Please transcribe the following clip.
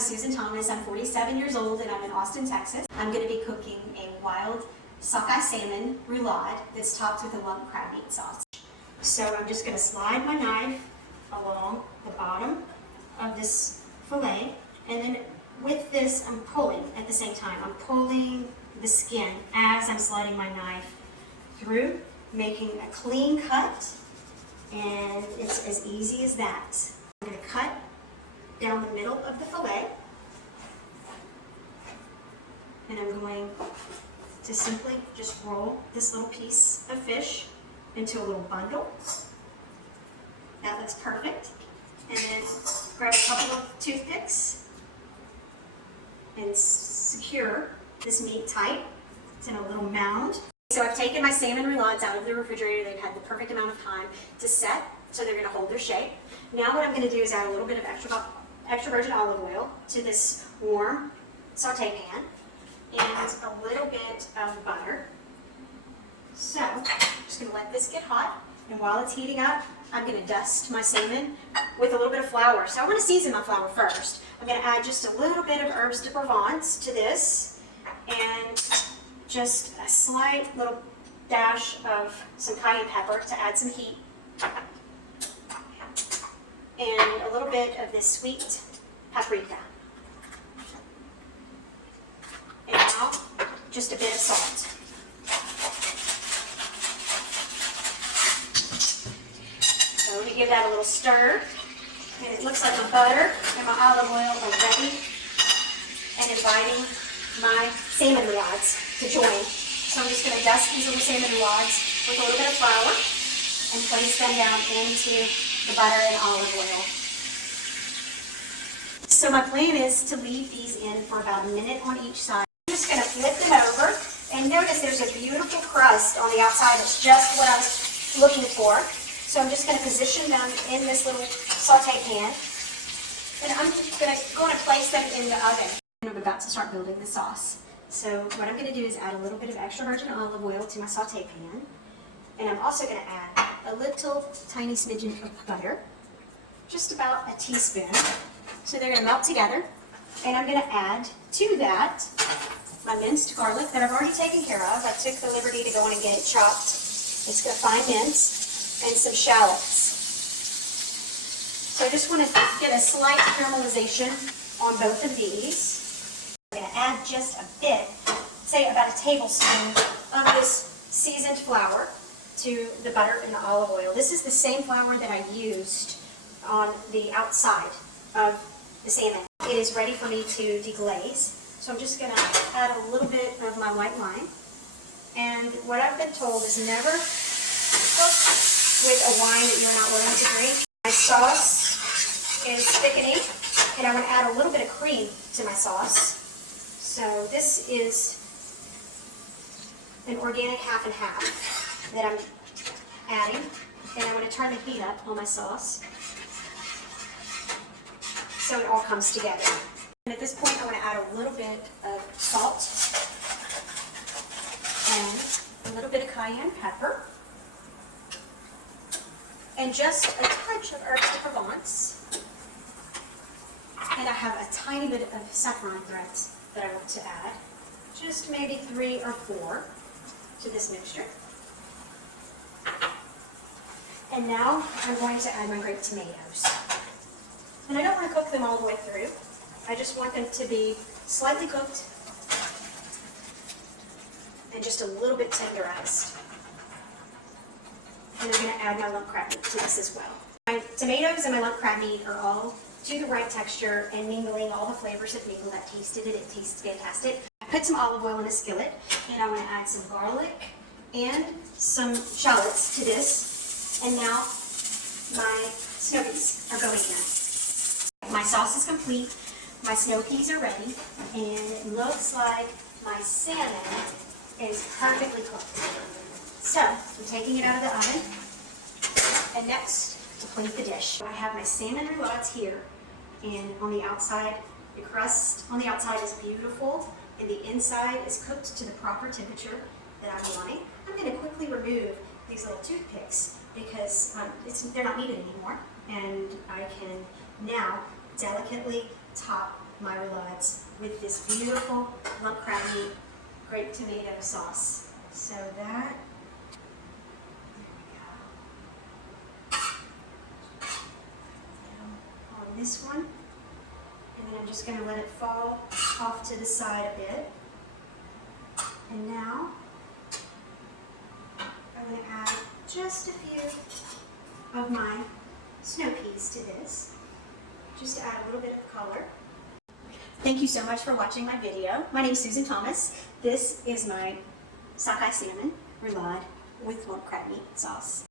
Susan Thomas. I'm 47 years old and I'm in Austin, Texas. I'm going to be cooking a wild sockeye salmon roulade that's topped with a lump crab meat sauce. So I'm just going to slide my knife along the bottom of this fillet, and then with this I'm pulling at the same time. I'm pulling the skin as I'm sliding my knife through, making a clean cut, and it's as easy as that. I'm going to cut down the middle of the fillet, and I'm going to simply just roll this little piece of fish into a little bundle. That looks perfect. And then grab a couple of toothpicks and secure this meat tight. It's in a little mound. So I've taken my salmon roulades out of the refrigerator. They've had the perfect amount of time to set, so they're going to hold their shape. Now what I'm going to do is add a little bit of extra virgin olive oil to this warm saute pan and a little bit of butter. So I'm just going to let this get hot, and while it's heating up, I'm going to dust my salmon with a little bit of flour. So I want to season my flour first. I'm going to add just a little bit of herbes de Provence to this, and just a slight little dash of some cayenne pepper to add some heat, and a little bit of this sweet paprika. And now, just a bit of salt. So let me give that a little stir. And it looks like my butter and my olive oil are ready and inviting my salmon roulades to join. So I'm just going to dust these little salmon roulades with a little bit of flour and place them down into the butter and olive oil. So my plan is to leave these in for about a minute on each side. I'm just going to flip them over, and notice there's a beautiful crust on the outside. It's just what I was looking for. So I'm just going to position them in this little saute pan, and I'm going to place them in the oven. I'm about to start building the sauce. So what I'm going to do is add a little bit of extra virgin olive oil to my saute pan, and I'm also going to add a little tiny smidgen of butter, just about a teaspoon. So they're going to melt together, and I'm going to add to that my minced garlic that I've already taken care of. I took the liberty to go in and get it chopped. It's got fine mince and some shallots. So I just want to get a slight caramelization on both of these. I'm going to add just a bit, say about a tablespoon of this seasoned flour to the butter and the olive oil. This is the same flour that I used on the outside of the salmon. It is ready for me to deglaze. So I'm just going to add a little bit of my white wine. And what I've been told is never cook with a wine that you're not willing to drink. My sauce is thickening, and I'm going to add a little bit of cream to my sauce. So this is an organic half and half that I'm adding, and I'm going to turn the heat up on my sauce so it all comes together. And at this point, I want to add a little bit of salt and a little bit of cayenne pepper and just a touch of herbes de Provence. And I have a tiny bit of saffron threads that I want to add, just maybe 3 or 4 to this mixture. And now I'm going to add my grape tomatoes. And I don't want to cook them all the way through. I just want them to be slightly cooked and just a little bit tenderized. And I'm going to add my lump crab meat to this as well. My tomatoes and my lump crab meat are all to the right texture and mingling all the flavors that mingle. That tasted it. It tastes fantastic. I put some olive oil in a skillet, and I'm going to add some garlic and some shallots to this. And now my snow peas are going in. My sauce is complete. My snow peas are ready, and it looks like my salmon is perfectly cooked. So I'm taking it out of the oven, and next to plate the dish. I have my salmon roulades here, and on the outside, the crust on the outside is beautiful, and the inside is cooked to the proper temperature that I'm wanting. I'm going to quickly remove these little toothpicks because they're not needed anymore, and I can now delicately top my roulades with this beautiful lump crab meat grape tomato sauce. So that, there we go. Now on this one, and then I'm just going to let it fall off to the side a bit. And now I'm going to add just a few of my snow peas to this, just to add a little bit of color. Thank you so much for watching my video. My name is Susan Thomas. This is my sockeye salmon roulade with lump crab meat sauce.